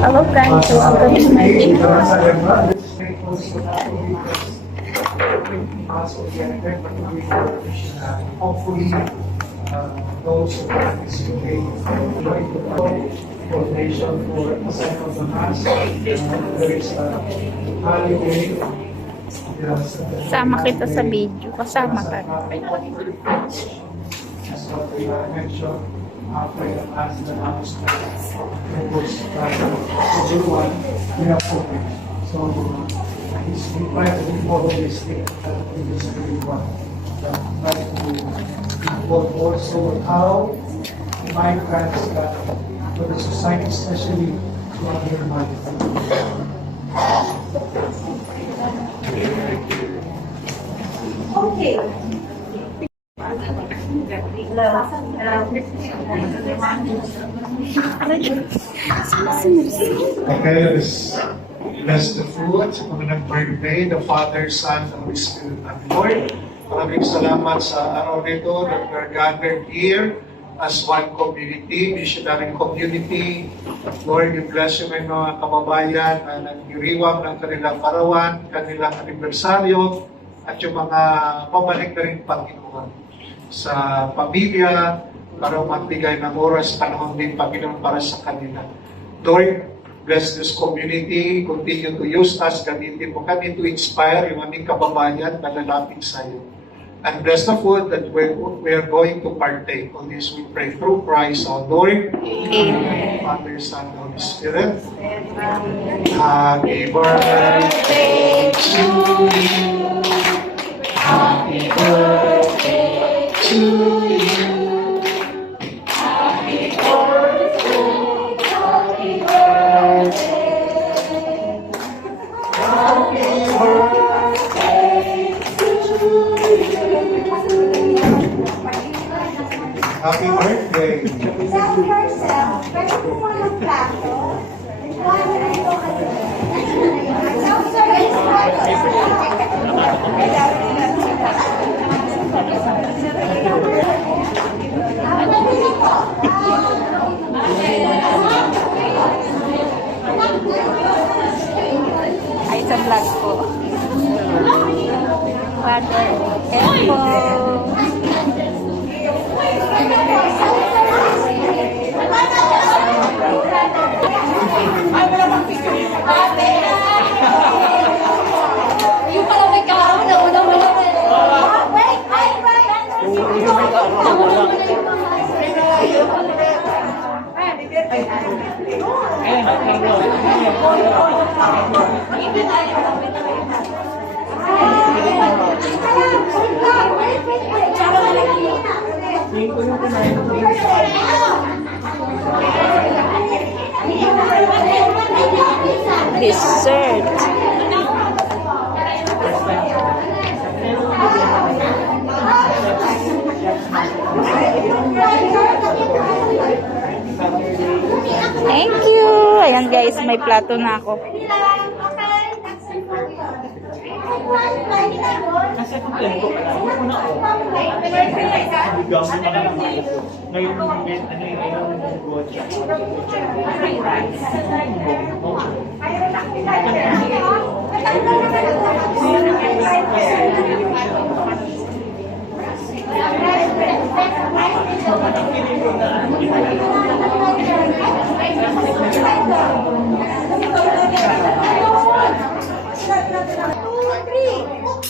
Hello guys, welcome to my channel. Hopefully, those who participate donation for the second of the mass. There is a holiday. Kasama kita sa video. Kasama ka. As what we mentioned after the last announcement, it was everyone we have open. So we try to be more holistic in this everyone. Try to involve also how migrants to the society, especially to other migrants. Okay. Okay, let's bless the food. Kung nag-birthday, the Father, Son, and Holy Spirit, and Lord. Maraming salamat sa araw nito that we are gathered here as one community, missionary community. Lord, you bless yung mga kababayan na nagdiriwang ng kanilang parawan, kanilang anibersaryo, at yung mga pabalik na rin Panginoon sa pamilya, para magbigay ng oras, panahon din Panginoon para sa kanila. Lord, bless this community, continue to use us, gamitin mo kami to inspire yung aming kababayan na lalapit sa iyo. And bless the food that we are going to partake. On this we pray through Christ our Lord. Amen. Father, Son, Holy Spirit. Happy birthday to you. Happy birthday to you. Happy birthday. Happy birthday. Happy birthday to you. Happy birthday. Sabi herself, pwede po mo ng plato. Ay, sa vlog ko. Father, hello. Yung pala may karaw na wala. Wait. Dessert. Thank you. Ayan guys, may plato na ako.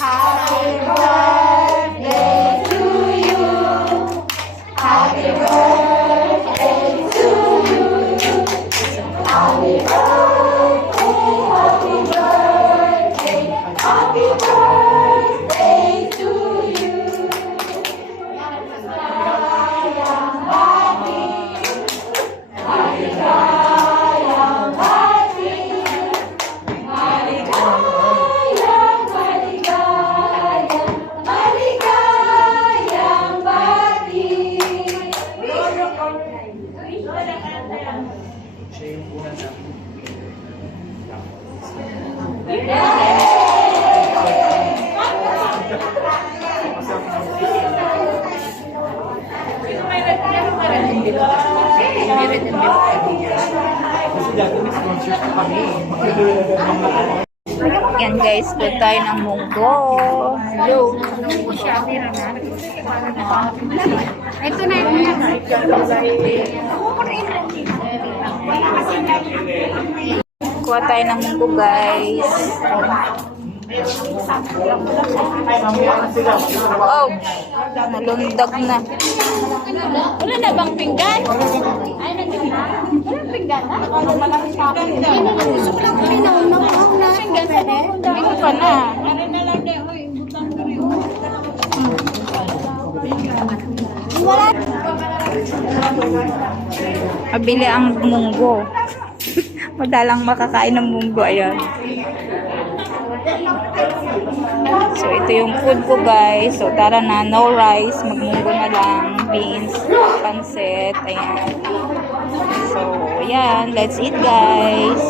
Happy birthday to you. Happy birthday to you. Happy birthday, happy birthday, happy birthday to you. Maligayang bati, maligayang bati, maligayang Yan guys, doon tayo ng munggo. Ito na yun. Kuha tayo ng munggo guys. Oh, nalundag na. Wala na bang pinggan? Ay, walang pinggan na? Malaki sa akin. Gusto ko lang pinaunaw na. Pinggan sa Hindi pa na. Mabili ang munggo. Madalang makakain ng munggo. Ayan. So, ito yung food ko guys. So, tara na. No rice. Magmunggo na lang. Beans. Pansit. Ayan. So, ayan. Let's eat guys.